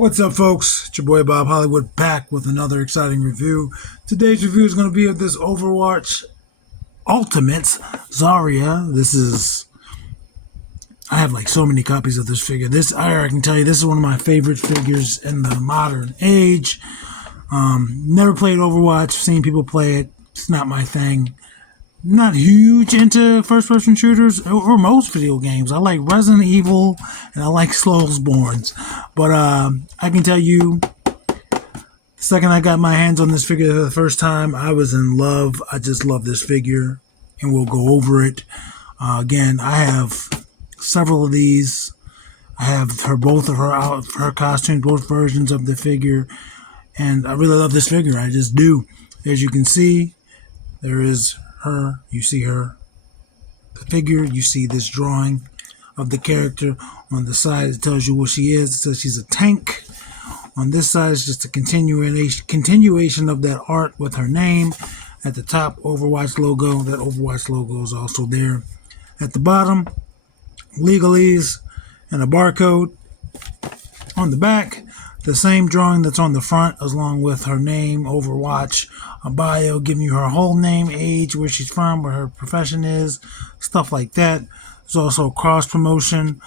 What's up, folks? It's your boy Bob Hollywood back with another exciting review. Today's review is going to be of this Overwatch Ultimates Zarya. I have like so many copies of this figure. I can tell you, this is one of my favorite figures in the modern age. Never played Overwatch, seen people play it. It's not my thing. Not huge into first-person shooters or most video games. I like Resident Evil and I like Soulsborns. But I can tell you, the second I got my hands on this figure for the first time, I was in love. I just love this figure, and we'll go over it. Again, I have several of these. I have both of her costumes, both versions of the figure, and I really love this figure. I just do. As you can see, there is her. You see her, the figure. You see this drawing of the character on the side. It tells you what she is. It says she's a tank. On this side is just a continuation of that art with her name. At the top, Overwatch logo. That Overwatch logo is also there. At the bottom, legalese and a barcode. On the back, the same drawing that's on the front, along with her name, Overwatch, a bio giving you her whole name, age, where she's from, where her profession is, stuff like that. There's also cross promotion.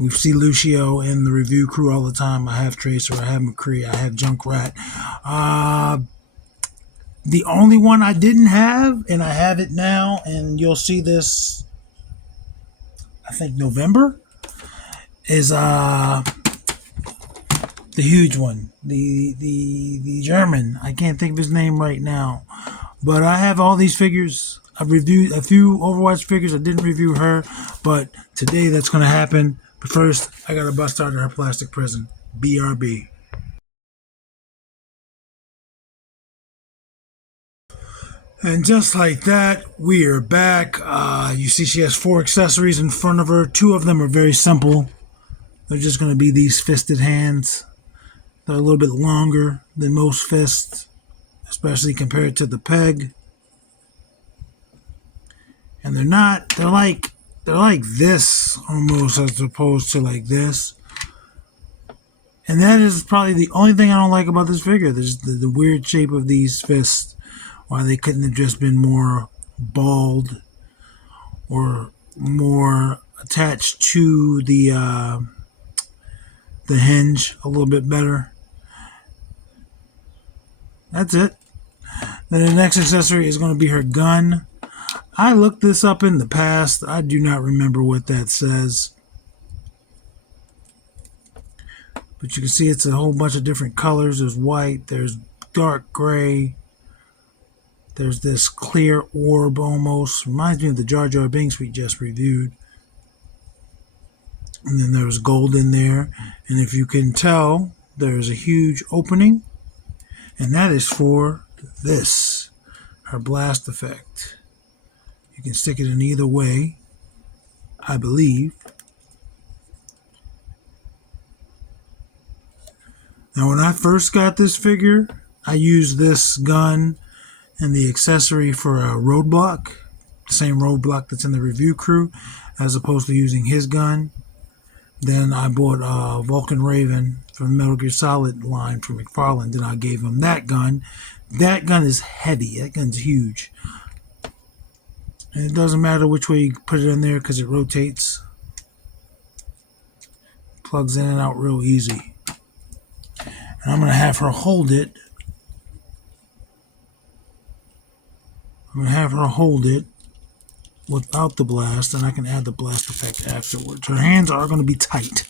We see Lucio in the review crew all the time. I have Tracer, I have McCree, I have Junkrat. The only one I didn't have, and I have it now, and you'll see this, I think November, is the huge one, the German. I can't think of his name right now, but I have all these figures. I've reviewed a few Overwatch figures. I didn't review her, but today that's going to happen. But first, I got to bust out of her plastic prison. BRB. And just like that, we are back. You see she has 4 accessories in front of her. 2 of them are very simple. They're just going to be these fisted hands. They're a little bit longer than most fists, especially compared to the peg. And they're like this almost, as opposed to like this. And that is probably the only thing I don't like about this figure. There's the weird shape of these fists. Why they couldn't have just been more bald or more attached to the hinge a little bit better. That's it. Then the next accessory is going to be her gun. I looked this up in the past. I do not remember what that says. But you can see it's a whole bunch of different colors. There's white, there's dark gray, there's this clear orb almost. Reminds me of the Jar Jar Binks we just reviewed. And then there's gold in there. And if you can tell, there's a huge opening. And that is for this, her blast effect. You can stick it in either way, I believe. Now, when I first got this figure, I used this gun and the accessory for a roadblock, the same roadblock that's in the review crew, as opposed to using his gun. Then I bought Vulcan Raven from Metal Gear Solid line from McFarlane. Then I gave him that gun. That gun is heavy. That gun's huge. And it doesn't matter which way you put it in there because it rotates. Plugs in and out real easy. And I'm going to have her hold it. Without the blast, and I can add the blast effect afterwards. Her hands are going to be tight.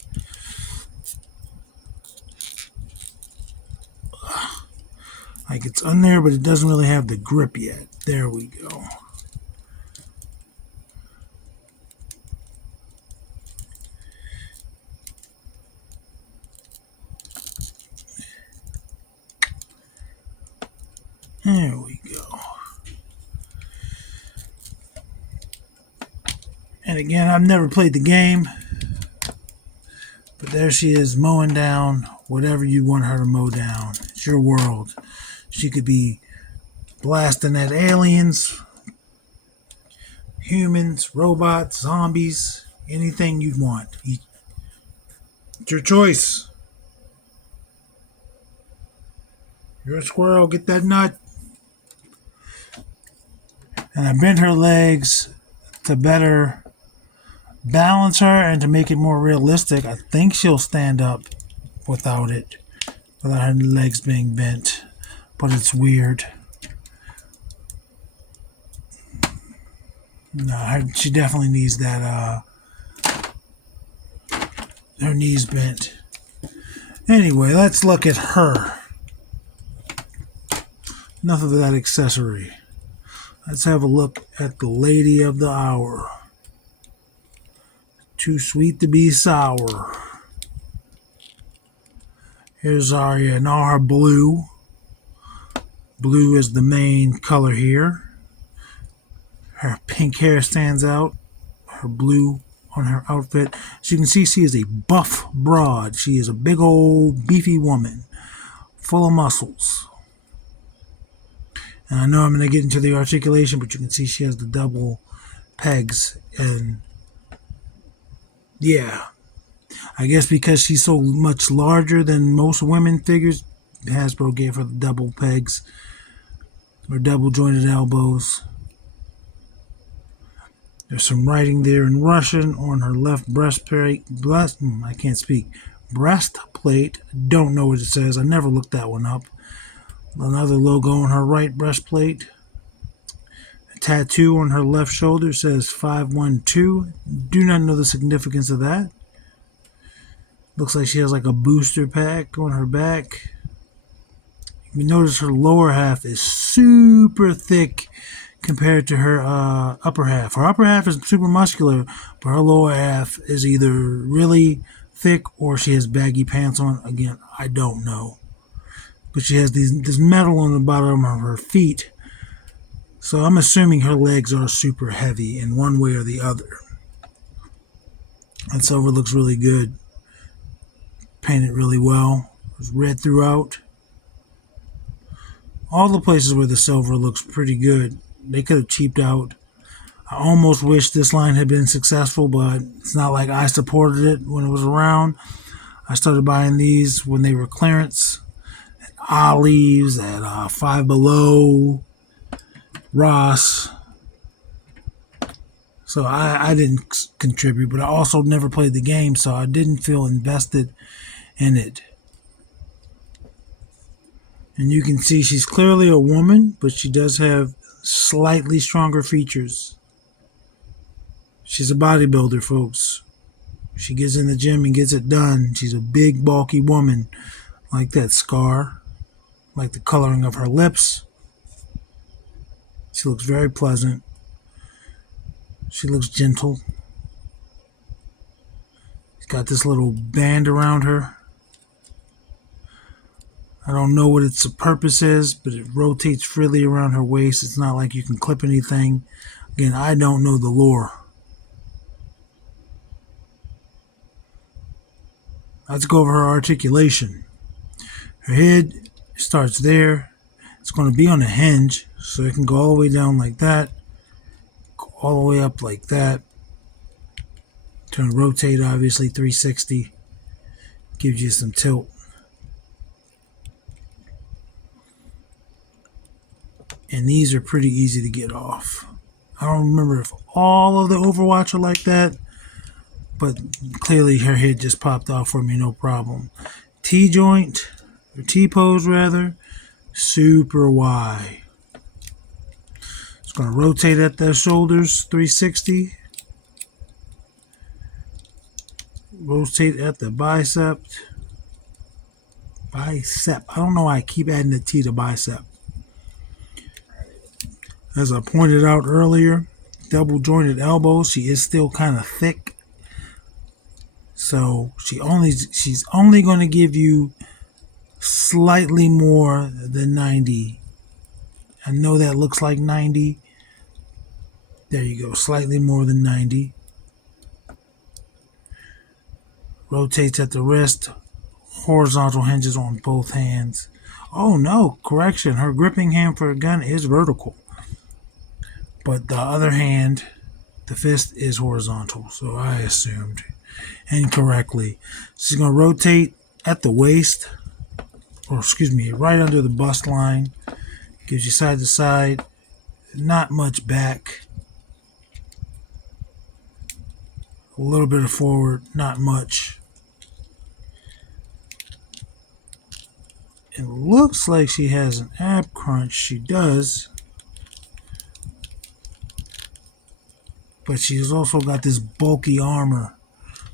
Like it's on there, but it doesn't really have the grip yet. There we go. There we go. And again, I've never played the game, but there she is mowing down whatever you want her to mow down. It's your world. She could be blasting at aliens, humans, robots, zombies, anything you'd want. It's your choice. You're a squirrel, get that nut. And I bent her legs to better balance her and to make it more realistic. I think she'll stand up without her legs being bent. But it's weird. No, she definitely needs that, her knees bent. Anyway, let's look at her. Enough of that accessory. Let's have a look at the lady of the hour. Too sweet to be sour. Here's Zarya in all her blue. Blue is the main color here. Her pink hair stands out. Her blue on her outfit. As you can see, she is a buff broad. She is a big old beefy woman. Full of muscles. And I know I'm going to get into the articulation, but you can see she has the double pegs. And yeah, I guess because she's so much larger than most women figures, Hasbro gave her the double pegs or double jointed elbows. There's some writing there in Russian on her left breastplate. I can't speak. Breastplate. Don't know what it says. I never looked that one up. Another logo on her right breastplate. A tattoo on her left shoulder says 512. Do not know the significance of that. Looks like she has like a booster pack on her back. You notice her lower half is super thick compared to her upper half. Her upper half is super muscular, but her lower half is either really thick or she has baggy pants on. Again, I don't know. But she has this metal on the bottom of her feet. So I'm assuming her legs are super heavy in one way or the other. That silver looks really good. Painted really well. It's red throughout. All the places where the silver looks pretty good. They could have cheaped out. I almost wish this line had been successful, but it's not like I supported it when it was around. I started buying these when they were clearance. At Ollie's, at Five Below, Ross. So I didn't contribute, but I also never played the game, so I didn't feel invested in it. And you can see she's clearly a woman, but she does have slightly stronger features. She's a bodybuilder, folks. She gets in the gym and gets it done. She's a big, bulky woman. Like that scar. Like the coloring of her lips. She looks very pleasant. She looks gentle. She's got this little band around her. I don't know what its purpose is, but it rotates freely around her waist. It's not like you can clip anything. Again, I don't know the lore. Let's go over her articulation. Her head starts there. It's going to be on a hinge, so it can go all the way down like that, go all the way up like that. It's going to rotate, obviously, 360. Gives you some tilt. And these are pretty easy to get off. I don't remember if all of the Overwatch are like that, but clearly her head just popped off for me, no problem. T-joint, or T-pose rather, super wide. It's going to rotate at the shoulders, 360. Rotate at the bicep. Bicep. I don't know why I keep adding the T to bicep. As I pointed out earlier, double jointed elbows. She is still kind of thick. So she's only going to give you slightly more than 90. I know that looks like 90. There you go, slightly more than 90. Rotates at the wrist. Horizontal hinges on both hands. Oh no, correction. Her gripping hand for a gun is vertical. But the other hand, the fist, is horizontal. So I assumed incorrectly. She's going to rotate at the waist. or excuse me, right under the bust line. Gives you side to side, not much back. A little bit of forward, not much. It looks like she has an ab crunch. She does. But she's also got this bulky armor.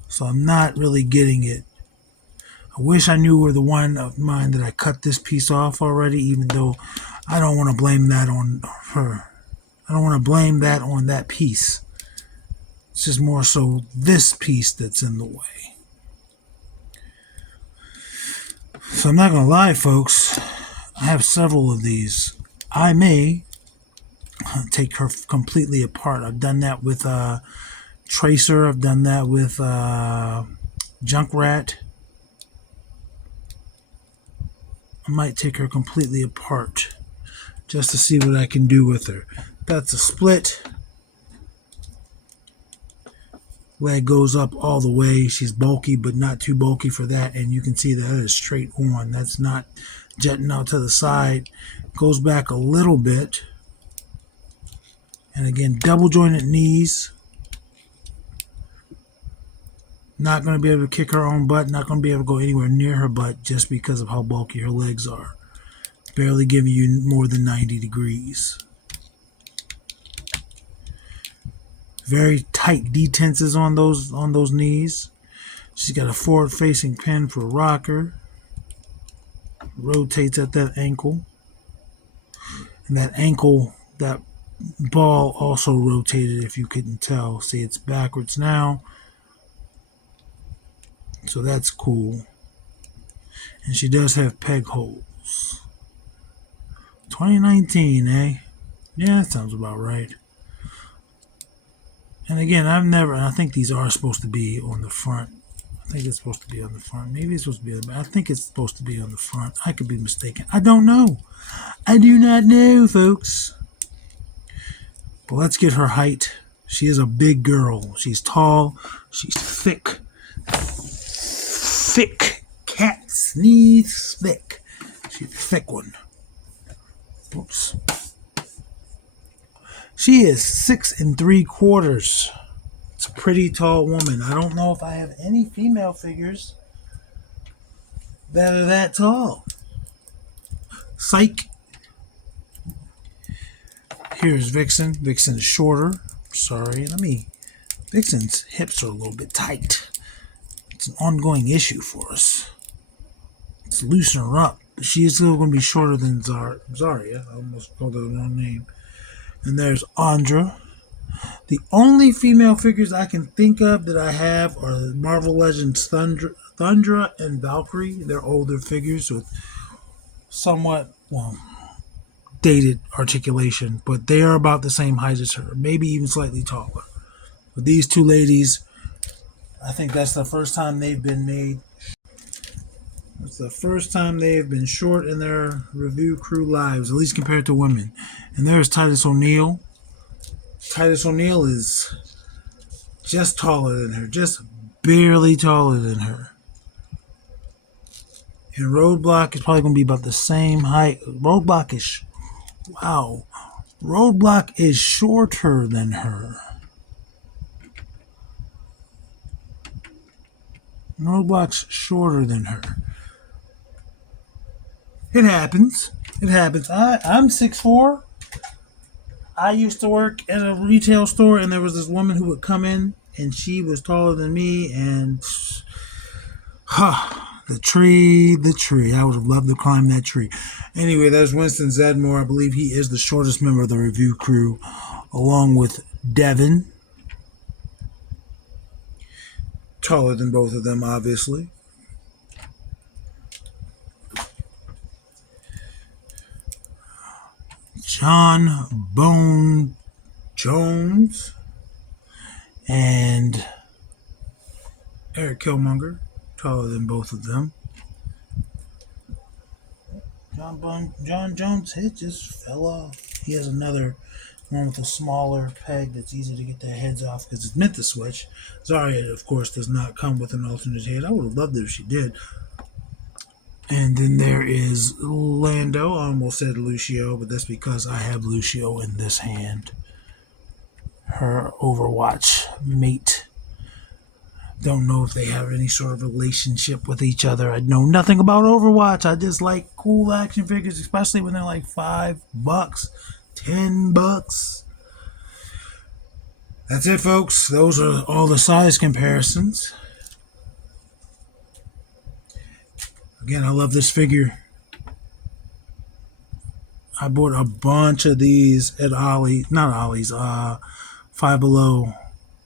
So I'm not really getting it. I wish I knew where the one of mine that I cut this piece off already, even though I don't want to blame that on her. I don't want to blame that on that piece. It's just more so this piece that's in the way. So I'm not going to lie, folks. I have several of these. I may take her completely apart. I've done that with Tracer. I've done that with Junkrat. I might take her completely apart just to see what I can do with her. That's a split. Leg goes up all the way. She's bulky, but not too bulky for that. And you can see that is straight on. That's not jetting out to the side. Goes back a little bit. And again, double jointed knees. Not going to be able to kick her own butt. Not going to be able to go anywhere near her butt just because of how bulky her legs are. Barely giving you more than 90 degrees. Very tight detenses on those knees. She's got a forward-facing pin for rocker. Rotates at that ankle. And that ankle, that ball also rotated, if you couldn't tell. See, it's backwards now. So that's cool. And she does have peg holes. 2019, eh? Yeah, that sounds about right. And again, I think these are supposed to be on the front. I think it's supposed to be on the front. Maybe it's supposed to be on the back. I think it's supposed to be on the front. I could be mistaken. I don't know. I do not know, folks. But let's get her height. She is a big girl. She's tall. She's thick. Thick. Cat sneeze thick. She's a thick one. Oops. She is 6 3/4. It's a pretty tall woman. I don't know if I have any female figures that are that tall. Psych. Here's Vixen. Vixen is shorter. Sorry, Vixen's hips are a little bit tight. It's an ongoing issue for us. Let's loosen her up. But she is still going to be shorter than Zarya. I almost called her the wrong name. And there's Andra. The only female figures I can think of that I have are Marvel Legends Thundra and Valkyrie. They're older figures with somewhat, dated articulation, but they are about the same height as her, maybe even slightly taller. But these two ladies, I think that's the first time they've been made. It's the first time they've been short in their review crew lives, at least compared to women. And there's Titus O'Neil. Titus O'Neil is just taller than her, just barely taller than her. And Roadblock is probably going to be about the same height. Roadblock is shorter than her. Roadblock's shorter than her. It happens. I'm 6'4". I used to work at a retail store, and there was this woman who would come in, and she was taller than me, and the tree. I would have loved to climb that tree. Anyway, there's Winston Zedmore. I believe he is the shortest member of the review crew, along with Devin. Taller than both of them, obviously. John Bone Jones and Eric Killmonger, taller than both of them. John Jones' head just fell off. He has another one with a smaller peg that's easy to get their heads off because it's meant to switch. Zarya, of course, does not come with an alternate head. I would have loved it if she did. And then there is Lando. I almost said Lucio, but that's because I have Lucio in this hand. Her Overwatch mate. Don't know if they have any sort of relationship with each other. I know nothing about Overwatch. I just like cool action figures, especially when they're like $5, $10. That's it, folks. Those are all the size comparisons. Again, I love this figure. I bought a bunch of these at Ollie's, not Ollie's, Five Below.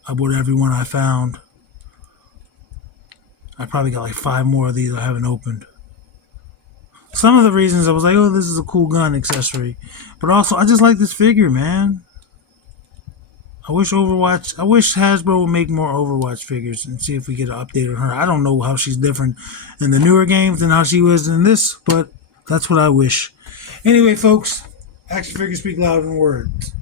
I bought every one I found. I probably got like 5 more of these I haven't opened. Some of the reasons I was like, oh, this is a cool gun accessory. But also, I just like this figure, man. I wish Hasbro would make more Overwatch figures and see if we get an update on her. I don't know how she's different in the newer games than how she was in this, but that's what I wish. Anyway, folks, action figures speak louder than words.